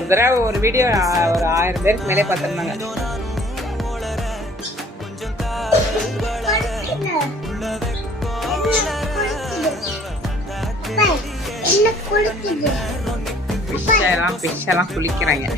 ஒரு தடவை ஒரு வீடியோ ஒரு 1000 பேருக்கு மேலே பார்த்துருந்தாங்க. பிச்செல்லாம் குளிக்கிறாங்க.